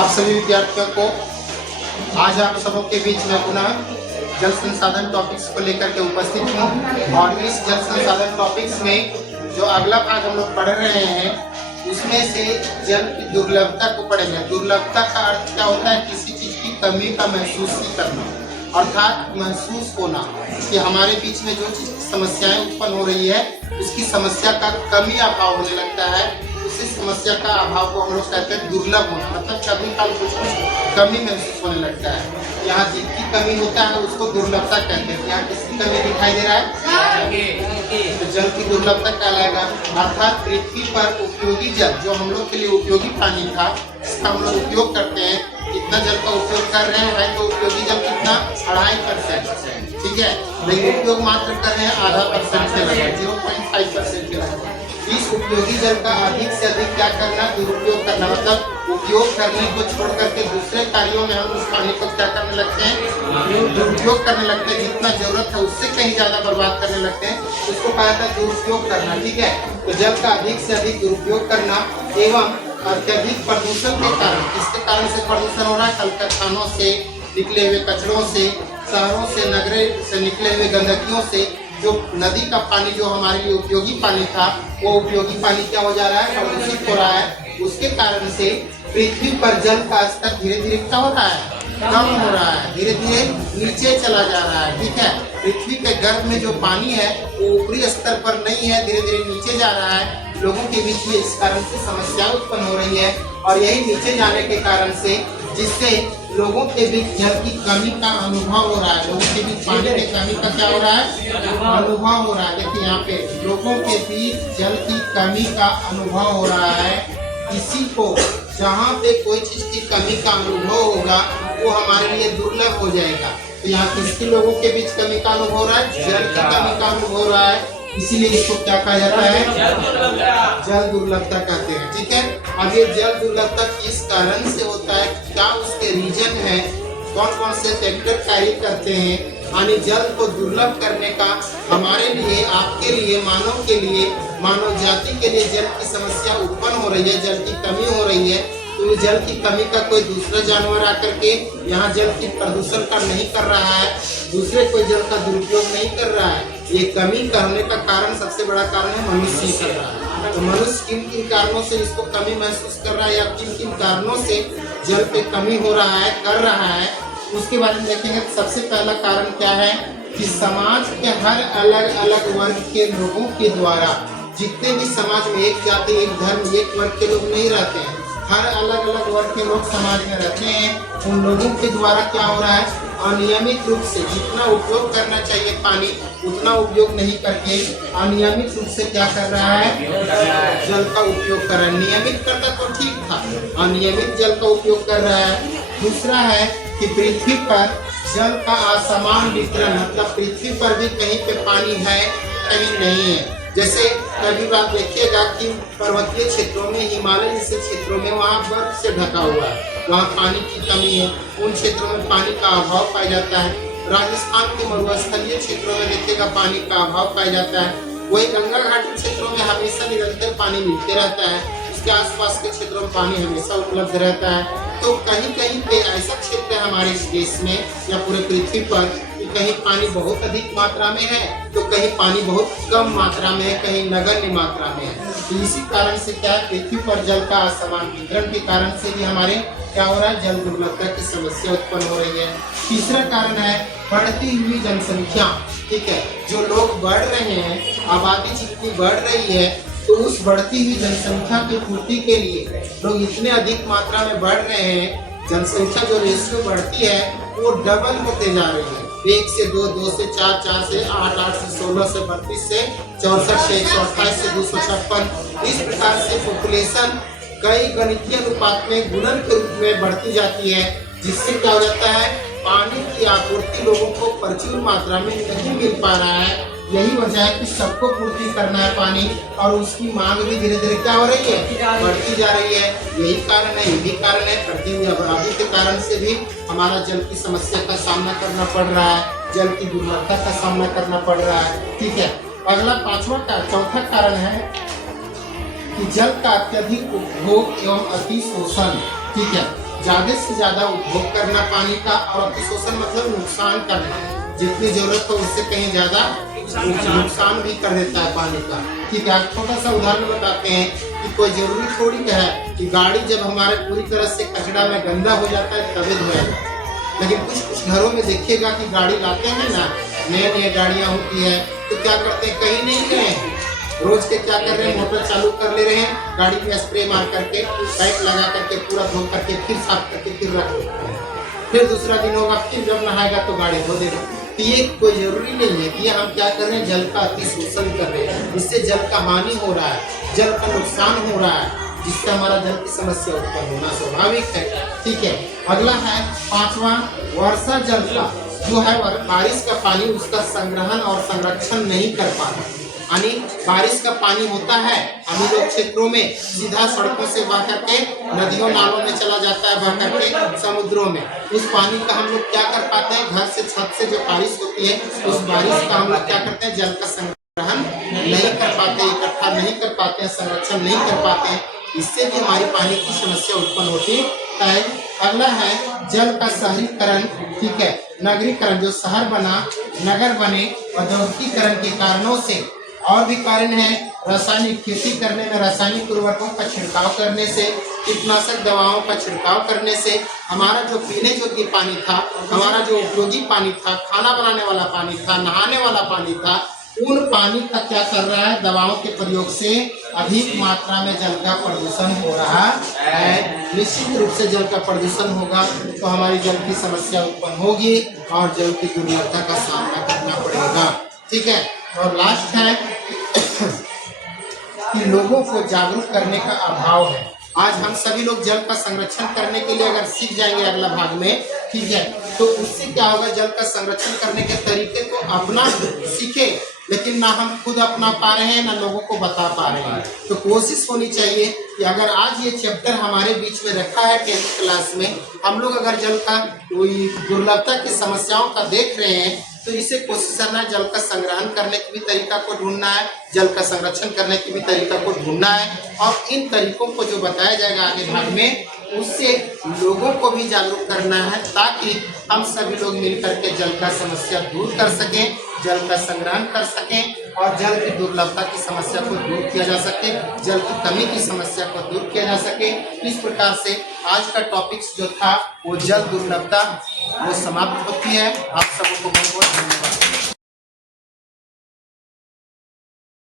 आप सभी विद्यार्थियों को आज आप सबों के बीच में पुनः जल संसाधन टॉपिक्स को लेकर के उपस्थित हूँ। और इस जल संसाधन टॉपिक्स में जो अगला भाग हम लोग पढ़ रहे हैं उसमें से जल की दुर्लभता को पढ़ेंगे। दुर्लभता का अर्थ क्या होता है? किसी चीज की कमी का महसूस नहीं करना, अर्थात महसूस होना कि हमारे बीच में जो चीज समस्याएं उत्पन्न हो रही है उसकी समस्या का कमी अभाव होने लगता है। उसी समस्या का अभाव को हम लोग कहते हैं दुर्लभ होना, मतलब कभी काल कुछ कमी महसूस होने लगता है। यहाँ जिसकी कमी होता है उसको दुर्लभता कहते हैं। यहाँ किसकी कमी दिखाई दे रहा है? तो जल की दुर्लभता कहलाएगा। अर्थात पृथ्वी पर उपयोगी जल जो हम लोग के लिए उपयोगी पानी था, इसका हम लोग उपयोग करते हैं, कितना जल का उपयोग कर रहे हैं तो उपयोगी जल कितना 2.5%, ठीक है। लेकिन उपयोग मात्र कर रहे हैं 0.5% से लगभग 0.5% के लगभग। इस उपयोगी जल का अधिक से अधिक क्या करना? दुरुपयोग करना, मतलब उपयोग करने को छोड़ करके दूसरे कार्यों में हम उस पानी को क्या करने लगते हैं? दुरुपयोग करने लगते हैं। जितना जरूरत है उससे कहीं ज्यादा बर्बाद करने लगते हैं, उसको कहा जाता है दुरुपयोग करना, ठीक है। तो जल का अधिक से अधिक दुरुपयोग करना एवं अत्यधिक प्रदूषण के कारण, किसके कारण से प्रदूषण हो रहा है? कल कारखानों से निकले हुए कचरों से, शहरों से, नगरों से निकले हुए गंदगियों से जो नदी का पानी जो हमारे लिए उपयोगी पानी था वो उपयोगी पानी क्या हो जा रहा है? प्रदूषित हो रहा है। उसके कारण से पृथ्वी पर जल का स्तर धीरे धीरे क्या हो रहा है? कम हो रहा है, धीरे धीरे नीचे चला जा रहा है, ठीक है। पृथ्वी के गर्भ में जो पानी है वो ऊपरी स्तर पर नहीं है, धीरे धीरे नीचे जा रहा है। लोगों के बीच में इस कारण से समस्या उत्पन्न हो रही है और यही नीचे जाने के कारण से जिससे लोगों के बीच जल की कमी का अनुभव हो रहा है। लोगों के बीच पानी की कमी का क्या हो रहा है? अनुभव हो रहा है। देखिए यहाँ पे लोगों के बीच जल की कमी का अनुभव हो रहा है। किसी को जहाँ पे कोई चीज की कमी का अनुभव होगा वो हमारे लिए दुर्लभ हो जाएगा। तो यहाँ किसकी लोगों के बीच कमी का अनुभव हो रहा है? जल की कमी का अनुभव हो रहा है, इसीलिए इसको क्या कहा जाता है? जल दुर्लभता कहते हैं, ठीक है। अब ये जल दुर्लभता किस कारण से होता है, क्या उसके रीजन है, कौन कौन से फैक्टर कार्य करते हैं, यानी जल को दुर्लभ करने का हमारे लिए, आपके लिए, मानव के लिए, मानव जाति के लिए जल की समस्या उत्पन्न हो रही है, जल की कमी हो रही है। तो जल की कमी का कोई दूसरा जानवर आकर के यहाँ जल की प्रदूषण का नहीं कर रहा है, दूसरे कोई जल का दुरुपयोग नहीं कर रहा है। ये कमी करने का कारण, सबसे बड़ा कारण है मनुष्य ही कर रहा है। तो मनुष्य किन किन कारणों से इसको कमी महसूस कर रहा है या किन किन कारणों से जल पे कमी हो रहा है, कर रहा है, उसके बारे में देखेंगे। सबसे पहला कारण क्या है कि समाज के हर अलग अलग वर्ग के लोगों के द्वारा, जितने भी समाज में एक जाति, एक धर्म, एक वर्ग के लोग नहीं रहते हैं, हर अलग अलग वर्ग के लोग समाज में रहते हैं। उन लोगों के द्वारा क्या हो रहा है? अनियमित रूप से जितना उपयोग करना चाहिए पानी उतना उपयोग नहीं करके अनियमित रूप से क्या कर रहा है? जल का उपयोग कर रहा है। नियमित करता तो ठीक था, अनियमित जल का उपयोग कर रहा है। दूसरा है कि पृथ्वी पर जल का असमान वितरण, मतलब पृथ्वी पर भी कहीं पे पानी है कहीं नहीं है। जैसे कभी बात देखिएगा कि पर्वतीय क्षेत्रों में, हिमालय जैसे क्षेत्रों में वहाँ बर्फ से ढका हुआ है, वहाँ पानी की कमी है, उन क्षेत्रों में पानी का अभाव पाया जाता है। राजस्थान के मरुस्थलीय क्षेत्रों में देखिएगा पानी का अभाव पाया जाता है। वही गंगा घाटी क्षेत्रों में हमेशा निरंतर पानी मिलते रहता है, उसके आसपास के क्षेत्रों में पानी हमेशा उपलब्ध रहता है। तो कहीं कहीं पे ऐसा क्षेत्र है हमारे इस देश में या पूरे पृथ्वी पर कि कहीं पानी बहुत अधिक मात्रा में है तो कहीं पानी बहुत कम मात्रा में है, कहीं नगण्य मात्रा में है। तो इसी कारण से क्या है, पृथ्वी पर जल का असमान वितरण के कारण से भी हमारे क्या हो रहा है? जल दुर्लभता की समस्या उत्पन्न हो रही है। तीसरा कारण है बढ़ती हुई जनसंख्या, ठीक है। जो लोग बढ़ रहे हैं, आबादी जितनी बढ़ रही है तो उस बढ़ती हुई जनसंख्या की पूर्ति के लिए लोग इतने अधिक मात्रा में बढ़ रहे हैं, जनसंख्या जो रेशियो बढ़ती है वो डबल होते जा रही है। 1 से 2, 2 से 4, 4 से 8, 8 से 16 से 32 से 64 से 128 से 256, इस प्रकार से पॉपुलेशन कई गणितीय अनुपात में गुणन के रूप में बढ़ती जाती है, जिससे क्या हो जाता है? पानी की आपूर्ति लोगों को प्रचुर मात्रा में नहीं मिल पा रहा है। यही वजह है कि सबको पूर्ति करना है पानी और उसकी मांग भी धीरे धीरे क्या हो रही है? बढ़ती जा रही है। यही कारण है, यही कारण है बढ़ती हुई आबादी के कारण से भी हमारा जल की समस्या का सामना करना पड़ रहा है, जल की दुर्लभता का सामना करना पड़ रहा है, ठीक है। अगला चौथा कारण है कि जल का अत्यधिक उपभोग एवं अति शोषण, ठीक है। ज्यादा से ज्यादा उपभोग करना पानी का, और अतिशोषण मतलब नुकसान करना, जितनी जरूरत हो उससे कहीं ज्यादा नुकसान भी कर देता है पानी का। ठीक है, छोटा सा उदाहरण बताते हैं कि कोई जरूरी थोड़ी है कि गाड़ी जब हमारे पूरी तरह से कचरा में गंदा हो जाता है तभी धोया जाता है, लेकिन कुछ घरों में देखिएगा कि गाड़ी लाते हैं ना, नए नए गाड़ियां होती है तो क्या करते हैं, कहीं नहीं गए, रोज के क्या कर रहे हैं, मोटर चालू कर ले रहे हैं, गाड़ी में स्प्रे मार करके पाइप लगा करके पूरा धो करके फिर साफ करके फिर रख देते हैं, फिर दूसरा दिन होगा, फिर जब नहाएगा तो गाड़ी धो देगा। तो ये कोई जरूरी नहीं है, ये हम क्या कर रहे हैं, जल का अति शोषण कर रहे हैं, इससे जल का हानि हो रहा है, जल का नुकसान हो रहा है, जिससे हमारा जल की समस्या उत्पन्न होना स्वाभाविक है। ठीक है, अगला है 5वां, वर्षा जल का जो है बारिश का पानी, उसका संग्रहण और संरक्षण नहीं कर पाता। यानी बारिश का पानी होता है हम लोग क्षेत्रों में सीधा सड़कों से बह करके नदियों नालों में चला जाता है, बह करके समुद्रों में। उस पानी का हम लोग क्या कर पाते हैं, घर से छत से जो बारिश होती है उस बारिश का हम लोग क्या करते हैं, जल का संग्रहण नहीं कर पाते, इकट्ठा नहीं कर पाते हैं, संरक्षण नहीं कर पाते हैं, इससे भी हमारी पानी की समस्या उत्पन्न होती है। अगला है जल का शहरीकरण। ठीक है, नगरीकरण, जो शहर बना, नगर बने, औद्योगिकीकरण के कारणों से, और भी कारण है रासायनिक खेती करने में, रासायनिक उर्वरकों का छिड़काव करने से, कीटनाशक दवाओं का छिड़काव करने से हमारा जो पीने योग्य पानी था, हमारा जो उपयोगी पानी था, खाना बनाने वाला पानी था, नहाने वाला पानी था, उन पानी का क्या कर रहा है, दवाओं के प्रयोग से अधिक मात्रा में जल का प्रदूषण हो रहा है। निश्चित रूप से जल का प्रदूषण होगा तो हमारी जल की समस्या उत्पन्न होगी और जल की दुर्लभता का सामना करना पड़ेगा। ठीक है, और लास्ट है कि लोगों को जागरूक करने का अभाव है। आज हम सभी लोग जल का संरक्षण करने के लिए अगर सीख जाएंगे अगला भाग में, ठीक है, तो उससे क्या होगा, जल का संरक्षण करने के तरीके को अपना सीखे, लेकिन ना हम खुद अपना पा रहे हैं ना लोगों को बता पा रहे हैं। तो कोशिश होनी चाहिए कि अगर आज ये चैप्टर हमारे बीच में रखा है 10th क्लास में, हम लोग अगर जल का कोई दुर्लभता की समस्याओं का देख रहे हैं तो इसे कोशिश करना है, जल का संग्रहण करने के भी तरीका को ढूंढना है, जल का संरक्षण करने के भी तरीका को ढूंढना है, और इन तरीकों को जो बताया जाएगा आगे भाग में उससे लोगों को भी जागरूक करना है, ताकि हम सभी लोग मिलकर के जल का समस्या दूर कर सकें, जल का संग्रहण कर सकें और जल की दुर्लभता की समस्या को दूर किया जा सके, जल की कमी की समस्या को दूर किया जा सके। इस प्रकार से आज का टॉपिक्स जो था वो जल दुर्लभता वो समाप्त होती है। आप सबको बहुत बहुत धन्यवाद।